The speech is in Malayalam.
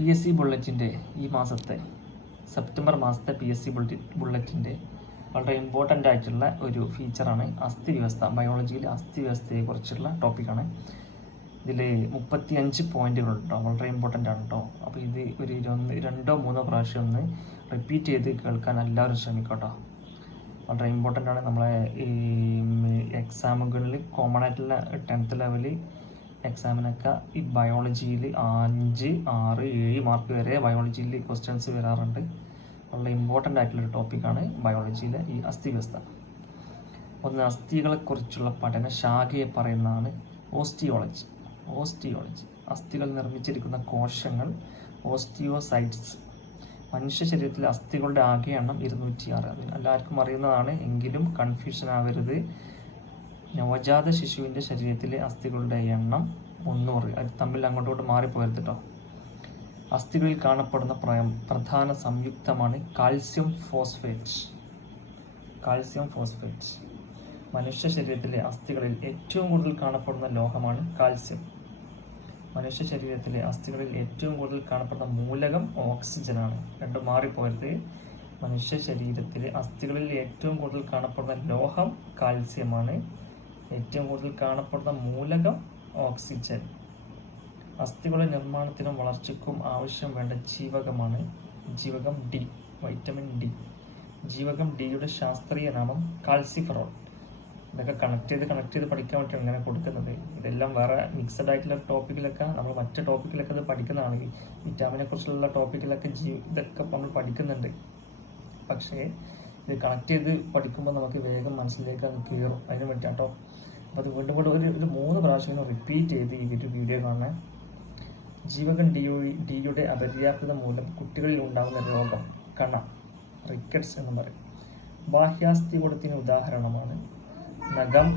PSC ബുള്ളറ്റിൻ്റെ ഈ മാസത്തെ സെപ്റ്റംബർ മാസത്തെ PSC ബുള്ളറ്റിൻ്റെ വളരെ ഇമ്പോർട്ടൻ്റ് ആയിട്ടുള്ള ഒരു ഫീച്ചറാണ് അസ്ഥി വ്യവസ്ഥ. ബയോളജിയിൽ അസ്ഥി വ്യവസ്ഥയെക്കുറിച്ചുള്ള ടോപ്പിക്കാണ്. ഇതിൽ 35 പോയിന്റുകളുണ്ടോ, വളരെ ഇമ്പോർട്ടൻ്റ് ആണ് കേട്ടോ. അപ്പോൾ ഇത് ഒരു 2-3 പ്രാവശ്യം ഒന്ന് റിപ്പീറ്റ് ചെയ്ത് കേൾക്കാൻ എല്ലാവരും ശ്രമിക്കട്ടോ. വളരെ ഇമ്പോർട്ടൻ്റ് ആണ്. നമ്മളെ ഈ എക്സാമുകളിൽ കോമൺ ആയിട്ടുള്ള 10th ലെവൽ എക്സാമിനൊക്കെ ഈ ബയോളജിയിൽ 5, 6, 7 മാർക്ക് വരെ ബയോളജിയിൽ ക്വസ്റ്റ്യൻസ് വരാറുണ്ട്. വളരെ ഇമ്പോർട്ടൻ്റ് ആയിട്ടുള്ളൊരു ടോപ്പിക്കാണ് ബയോളജിയിലെ ഈ അസ്ഥി വ്യവസ്ഥ. ഒന്ന്, അസ്ഥികളെക്കുറിച്ചുള്ള പഠന ശാഖയെ പറയുന്നതാണ് ഓസ്റ്റിയോളജി. അസ്ഥികൾ നിർമ്മിച്ചിരിക്കുന്ന കോശങ്ങൾ ഓസ്റ്റിയോസൈറ്റ്സ്. മനുഷ്യ ശരീരത്തിലെ അസ്ഥികളുടെ ആകെ എണ്ണം 206. അത് എല്ലാവർക്കും അറിയുന്നതാണ്, എങ്കിലും കൺഫ്യൂഷൻ ആവരുത്. നവജാത ശിശുവിൻ്റെ ശരീരത്തിലെ അസ്ഥികളുടെ എണ്ണം 300. അത് തമ്മിൽ അങ്ങോട്ടോട്ട് മാറിപ്പോയത് കേട്ടോ. അസ്ഥികളിൽ കാണപ്പെടുന്ന പ്രധാന സംയുക്തമാണ് കാൽസ്യം ഫോസ്ഫേറ്റ്. മനുഷ്യ ശരീരത്തിലെ അസ്ഥികളിൽ ഏറ്റവും കൂടുതൽ കാണപ്പെടുന്ന ലോഹമാണ് കാൽസ്യം. മനുഷ്യ ശരീരത്തിലെ അസ്ഥികളിൽ ഏറ്റവും കൂടുതൽ കാണപ്പെടുന്ന മൂലകം ഓക്സിജനാണ്. രണ്ടും മാറിപ്പോയത്. മനുഷ്യ ശരീരത്തിലെ അസ്ഥികളിൽ ഏറ്റവും കൂടുതൽ കാണപ്പെടുന്ന ലോഹം കാൽസ്യമാണ്. ഏറ്റവും കൂടുതൽ കാണപ്പെടുന്ന മൂലകം ഓക്സിജൻ. അസ്ഥികളുടെ നിർമ്മാണത്തിനും വളർച്ചയ്ക്കും ആവശ്യം വേണ്ട ജീവകമാണ് ജീവകം ഡി, വൈറ്റമിൻ ഡി. ജീവകം ഡിയുടെ ശാസ്ത്രീയ നാമം കാൽസിഫെറോൾ. ഇതൊക്കെ കണക്ട് ചെയ്ത് പഠിക്കാൻ വേണ്ടിയാണ് ഇങ്ങനെ കൊടുക്കുന്നത്. ഇതെല്ലാം വേറെ മിക്സഡ് ആയിട്ടുള്ള ടോപ്പിക്കിലൊക്കെ നമ്മൾ മറ്റു ടോപ്പിക്കിലൊക്കെ ഇത് പഠിക്കുന്നതാണ്. വിറ്റാമിനെ കുറിച്ചുള്ള ടോപ്പിക്കിലൊക്കെ ഇതൊക്കെ നമ്മൾ പഠിക്കുന്നുണ്ട്. പക്ഷേ ഇത് കണക്ട് ചെയ്ത് പഠിക്കുമ്പോൾ നമുക്ക് വേഗം മനസ്സിലേക്ക് അത് കയറും. അതിന് വേണ്ടിയിട്ടോ. അപ്പോൾ അത് വീണ്ടും ഒരു 3 പ്രാവശ്യം റിപ്പീറ്റ് ചെയ്ത് ഈ ഒരു വീഡിയോ കാണാൻ. ജീവകം ഡിയുടെ അപര്യാപ്തത മൂലം കുട്ടികളിൽ ഉണ്ടാകുന്ന രോഗം കണ, റിക്കറ്റ്സ് എന്ന് പറയും. ബാഹ്യാസ്ഥികൂടത്തിന് ഉദാഹരണമാണ് നഖം,